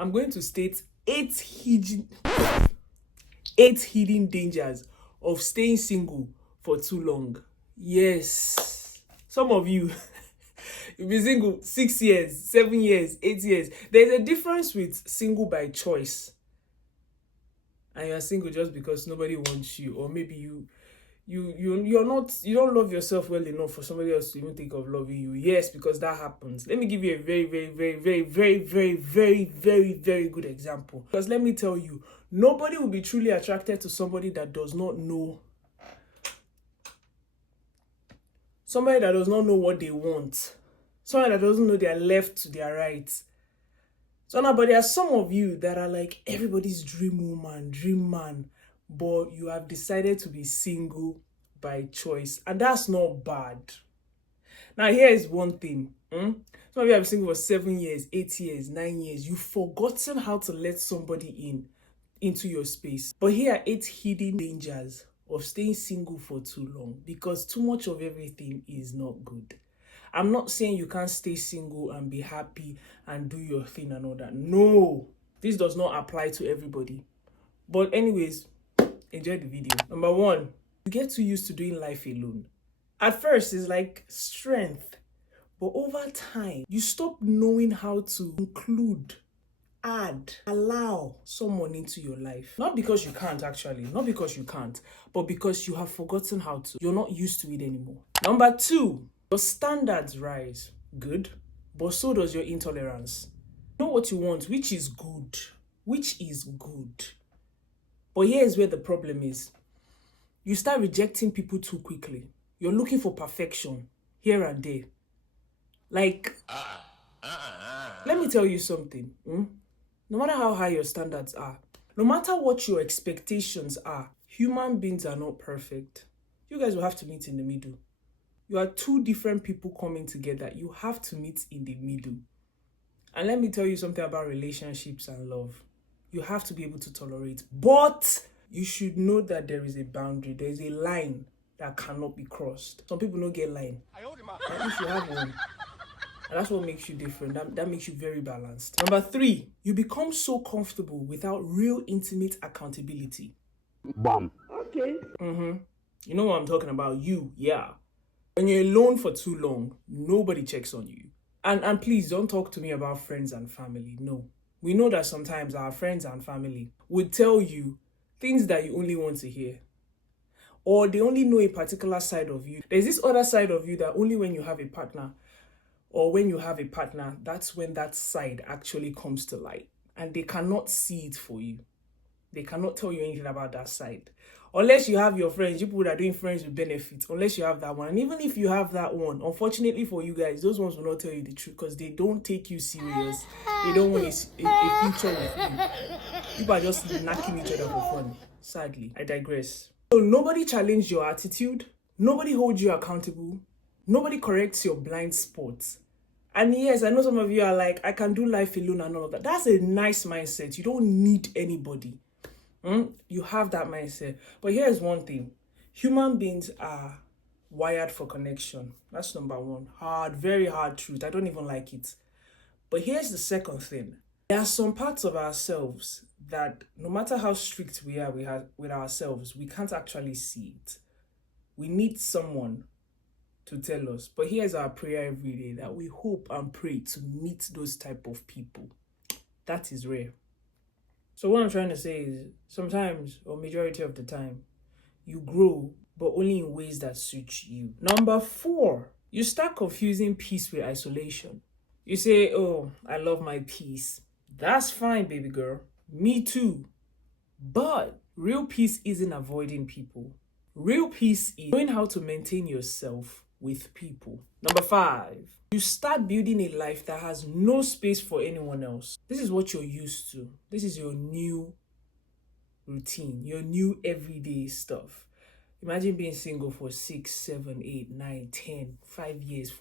I'm going to state eight hidden dangers of staying single for too long. Yes, some of you you've been single 6 years, 7 years, 8 years. There's a difference with single by choice and you're single just because nobody wants you, or maybe you don't love yourself well enough for somebody else to even think of loving you. Yes, because that happens. Let me give you a very, very, very, very, very, very, very, very, very good example. Because let me tell you, nobody will be truly attracted to somebody that does not know what they want. Somebody that doesn't know their left to their right. So now, but there are some of you that are like everybody's dream woman, dream man, but you have decided to be single by choice, and that's not bad. Now, here is one thing. Some of you have been single for 7 years, 8 years, 9 years. You've forgotten how to let somebody into your space. But here are 8 hidden dangers of staying single for too long, because too much of everything is not good. I'm not saying you can't stay single and be happy and do your thing and all that. No, this does not apply to everybody. But anyways, enjoy the video. Number 1, you get too used to doing life alone. At first, it's like strength. But over time, you stop knowing how to include, add, allow someone into your life. Not because you can't, actually. Not because you can't. But because you have forgotten how to. You're not used to it anymore. Number 2, your standards rise. Good. But so does your intolerance. You know what you want, which is good. Which is good. But here's where the problem is. You start rejecting people too quickly. You're looking for perfection here and there. Like, let me tell you something. No matter how high your standards are, no matter what your expectations are, human beings are not perfect. You guys will have to meet in the middle. You are 2 different people coming together. You have to meet in the middle. And let me tell you something about relationships and love. You have to be able to tolerate. But you should know that there is a boundary. There is a line that cannot be crossed. Some people don't get line. At least you have one. And that's what makes you different. That makes you very balanced. Number 3, you become so comfortable without real intimate accountability. Bam. Okay. You know what I'm talking about? Yeah. When you're alone for too long, nobody checks on you. And please don't talk to me about friends and family. No. We know that sometimes our friends and family would tell you things that you only want to hear. Or they only know a particular side of you. There's this other side of you that only when you have a partner, or when you have a partner, that's when that side actually comes to light. And they cannot see it for you. They cannot tell you anything about that side. Unless you have your friends, people that are doing friends with benefits, unless you have that one. And even if you have that one, unfortunately for you guys, those ones will not tell you the truth because they don't take you serious. They don't want a future with you. People are just knocking each other for fun. Sadly, I digress. So nobody challenges your attitude. Nobody holds you accountable. Nobody corrects your blind spots. And yes, I know some of you are like, I can do life alone and all of that. That's a nice mindset. You don't need anybody. You have that mindset. But here's one thing. Human beings are wired for connection. That's number 1. Hard, very hard truth. I don't even like it. But here's the second thing. There are some parts of ourselves that no matter how strict we are with ourselves, we can't actually see it. We need someone to tell us. But here's our prayer every day, that we hope and pray to meet those type of people. That is rare. So what I'm trying to say is, sometimes, or majority of the time, you grow, but only in ways that suit you. Number 4, you start confusing peace with isolation. You say, oh, I love my peace. That's fine, baby girl. Me too. But real peace isn't avoiding people. Real peace is knowing how to maintain yourself with people. Number 5, you start building a life that has no space for anyone else. This is what you're used to. This is your new routine, your new everyday stuff. Imagine being single for 6, 7, 8, 9, 10, 5 years.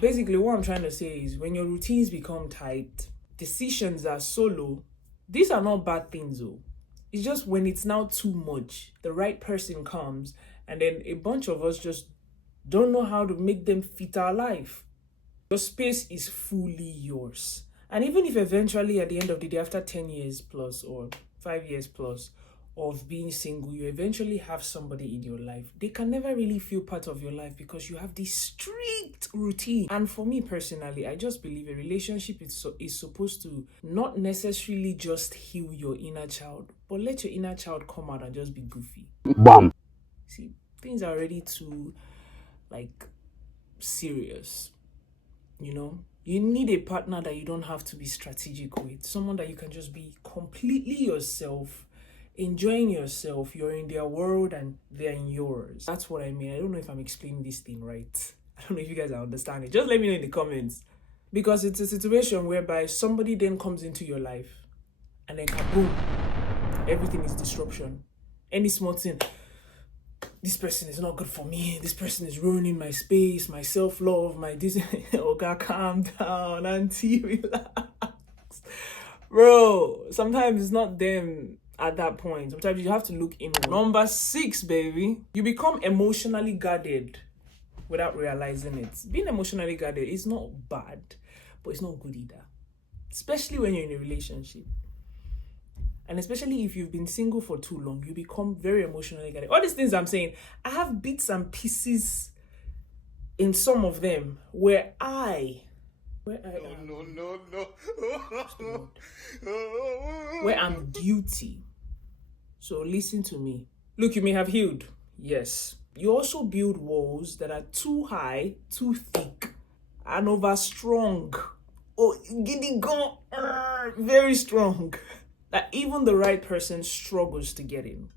Basically, what I'm trying to say is, when your routines become tight, decisions are solo. These are not bad things though. It's just when it's now too much, the right person comes, and then a bunch of us just don't know how to make them fit our life. Your space is fully yours. And even if eventually at the end of the day, after 10 years plus or 5 years plus of being single, you eventually have somebody in your life, they can never really feel part of your life because you have this strict routine. And for me personally, I just believe a relationship is supposed to not necessarily just heal your inner child, but let your inner child come out and just be goofy. Bam. See, things are already too serious, You need a partner that you don't have to be strategic with, someone that you can just be completely yourself, enjoying yourself. You're in their world and they're in yours. That's what I mean. I don't know if I'm explaining this thing right. I don't know if you guys are understanding. Just let me know in the comments. Because it's a situation whereby somebody then comes into your life and then kaboom, everything is disruption. Any small thing, this person is not good for me. This person is ruining my space, my self-love, my this. Okay, calm down, auntie, relax. Bro, sometimes it's not them at that point. Sometimes you have to look inward. Number 6, baby. You become emotionally guarded without realizing it. Being emotionally guarded is not bad, but it's not good either. Especially when you're in a relationship. And especially if you've been single for too long, you become very emotionally guarded. All these things I'm saying, I have bits and pieces in some of them where I where I'm guilty. So listen to me. Look, you may have healed. Yes. You also build walls that are too high, too thick, and over strong. Oh, giddy gone, very strong. That even the right person struggles to get in.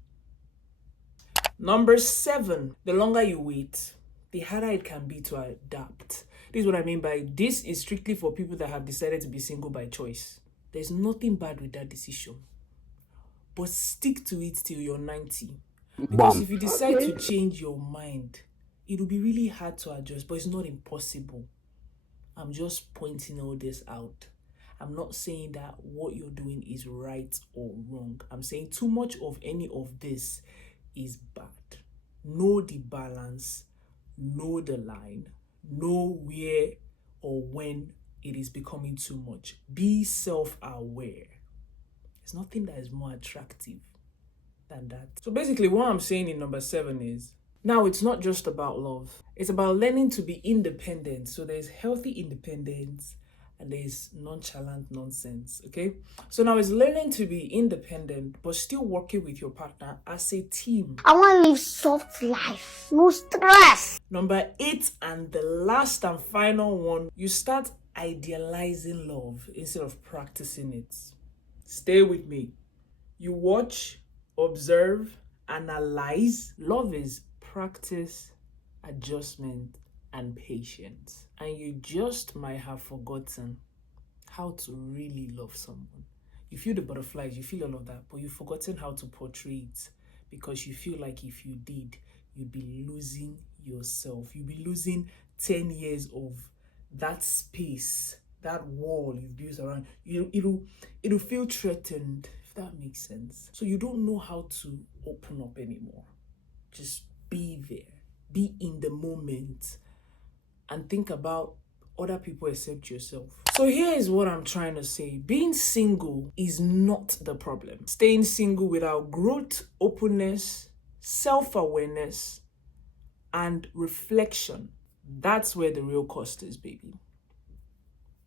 Number 7, the longer you wait, the harder it can be to adapt. This is what I mean by this is strictly for people that have decided to be single by choice. There's nothing bad with that decision. But stick to it till you're 90. Because if you decide to change your mind, it'll be really hard to adjust, but it's not impossible. I'm just pointing all this out. I'm not saying that what you're doing is right or wrong. I'm saying too much of any of this is bad. Know the balance, know the line, know where or when it is becoming too much. Be self-aware. There's nothing that is more attractive than that. So basically what I'm saying in number 7 is, now it's not just about love. It's about learning to be independent. So there's healthy independence and there's nonchalant nonsense, okay? So now it's learning to be independent, but still working with your partner as a team. I want to live soft life, no stress. Number 8, and the last and final one, you start idealizing love instead of practicing it. Stay with me. You watch, observe, analyze. Love is practice, adjustment, and patience. And you just might have forgotten how to really love someone. You feel the butterflies, you feel all of that, but you've forgotten how to portray it because you feel like if you did, you'd be losing yourself. You'd be losing 10 years of that space, that wall you've built around. It'll feel threatened, if that makes sense. So you don't know how to open up anymore. Just be there. Be in the moment. And think about other people except yourself. So here is what I'm trying to say. Being single is not the problem. Staying single without growth, openness, self-awareness, and reflection, that's where the real cost is, baby.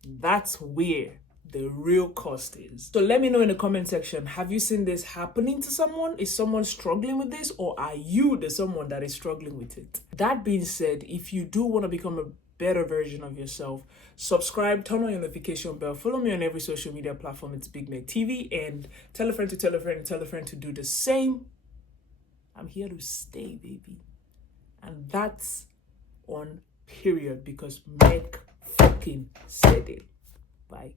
That's where the real cost is. So let me know in the comment section, have you seen this happening to someone? Is someone struggling with this, or are you the someone that is struggling with it? That being said, if you do want to become a better version of yourself, subscribe, turn on your notification bell, follow me on every social media platform. It's Big Meg TV, and tell a friend to tell a friend and tell a friend to do the same. I'm here to stay, baby. And that's on period, because Meg fucking said it. Bye.